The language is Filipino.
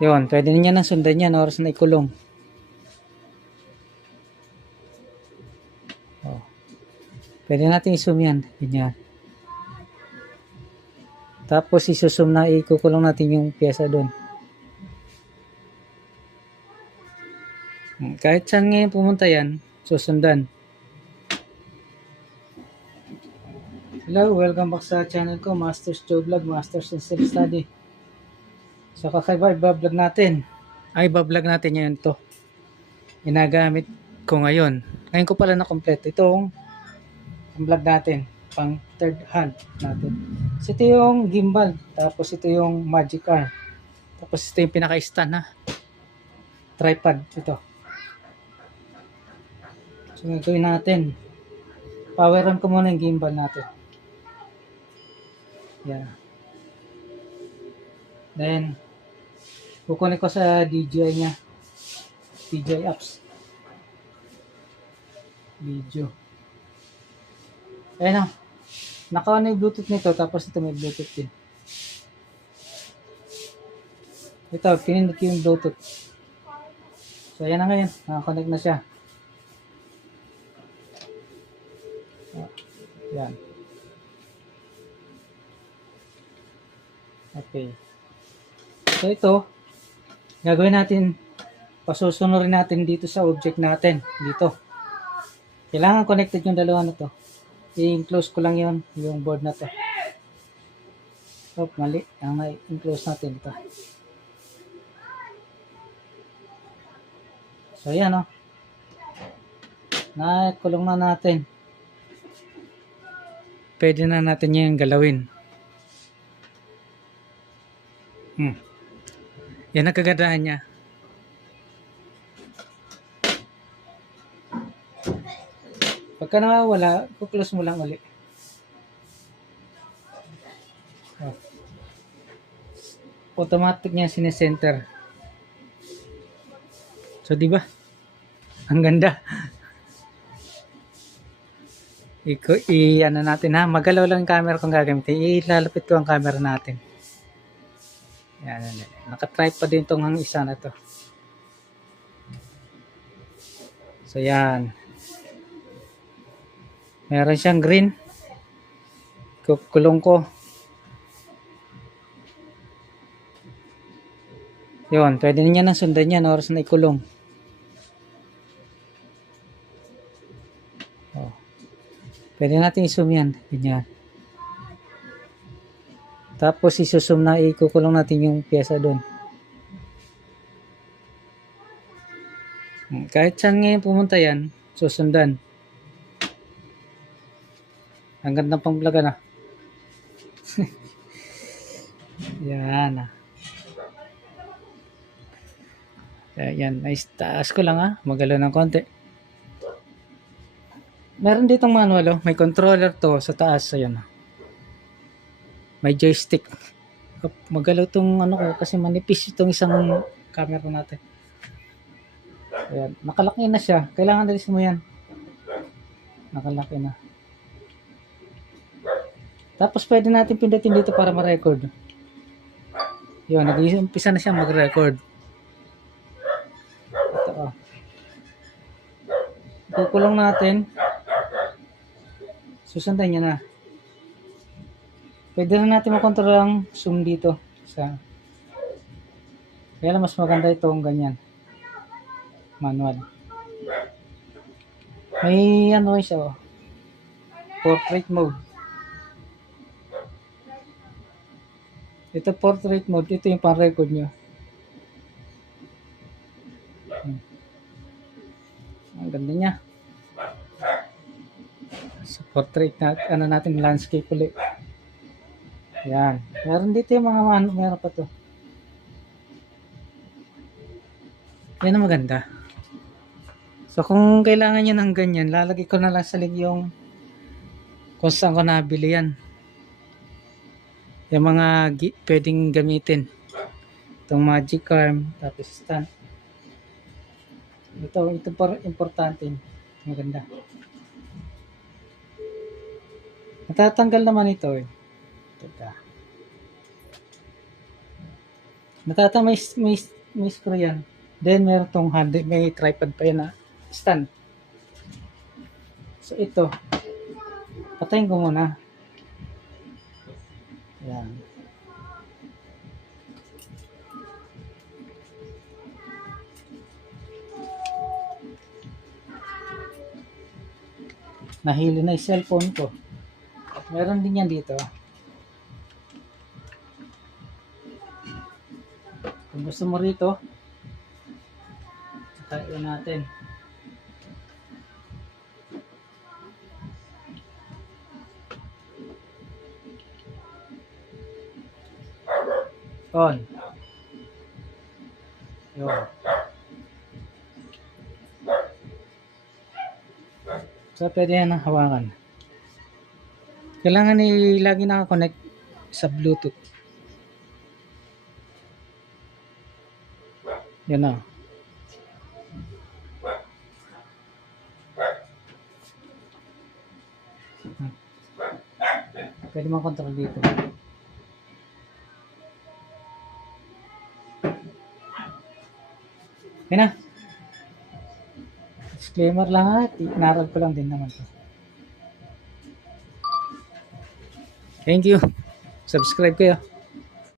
Yun, pwede niya nang sundan yan oras na ikulong. Oh. Pwede natin i-zoom yan. Ganyan. Tapos isusum na ikukulong natin yung pyesa doon. Kahit saan ngayon pumunta yan, susundan. Hello, welcome back sa channel ko, Masters Joe Vlog, Masters in Self Study. So kakaiba, ibablog natin. Ibablog natin ngayon to. Ginagamit ko ngayon. Ngayon ko pala na-complete. Itong vlog natin, pang third hand natin. So ito yung gimbal, tapos ito yung magic arm. Tapos ito yung pinaka-stand ha. Tripod ito. So gagawin natin. Power on ko muna yung gimbal natin. Yan. Then, kukunin ko sa DJI niya. DJI apps. Video. Ayan o. Naka-on yung Bluetooth nito, tapos ito may Bluetooth din. Ito, pinindot ko yung Bluetooth. So, ayan na ngayon. Naka-connect na siya. Yan. Okay. So, ito, gagawin natin, pasusunurin natin dito sa object natin. Dito. Kailangan connected yung dalawa na to. I-enclose ko lang yun, yung board na to. Oh, mali. Ang i-enclose natin ito. So, ayan o. Nakulong na natin. Pwede na natin yung galawin. Yan ang kagandahan niya. Pagka nawawala, kuklose mo lang ulit. Oh. Automatic niya sinesenter. So, di ba? Ang ganda. Ano natin ha. Magalaw lang yung camera kung gagamitin. Ilalapit ko ang camera natin. Yan. Naka-tripod din tong isa na to. So, yan. Meron siyang green. Kukulong ko. Yun, pwede niya nang sundan yan oras na ikulong. Oh. Pwede natin i-zoom yan. Ganyan. Tapos isusum na ikukulong natin yung pyesa doon. Kahit saan ngayon pumunta yan, susundan. Ang ganda pang vlog na. Yan. Yan, nice. Taas ko lang ha. Magalaw ng konti. Meron ditong manual oh. May controller to sa taas. Ayan. May joystick. Magalaw tong ano ko kasi manipis itong isang camera natin. Ayan. Nakalaki na siya. Kailangan dalis mo yan. Nakalaki na. Tapos pwede natin pindutin dito para ma-record. Yun, nag-umpisa na siya mag-record. Ito oh. Kukulong natin. Susundan niya na. Pwede na natin makontrol ang zoom dito. Kaya lang mas maganda itong ganyan. Manual. May ano siya oh. Portrait mode. Ito portrait mode. Ito yung pang-record nyo. Ang ganda niya. Sa portrait na, ano natin, landscape ulit. Yan. Meron dito yung mga meron pa to. Yan ang maganda. So kung kailangan nyo ng ganyan, lalagay ko na lang sa link yung kung saan ko nabili yan. Yung mga pwedeng gamitin. Itong magic arm, tapos stand. Ito importante. Maganda. Natatanggal naman ito eh. Teka. Natata may screw yan. Then meron tong hand, may tripod pa yan na stand. So ito, patayin ko muna. Yan. Nahilo na yung cellphone ko. Meron din yan dito. Kung gusto mo rito, sakayin natin. On. Yun. So, pwede yan ang hawakan. Kailangan lagi nakakonect sa Bluetooth. Yan na. Pwede mo control dito. Yan na. Disclaimer lang, inarag ko lang din naman to. Thank you. Subscribe kayo.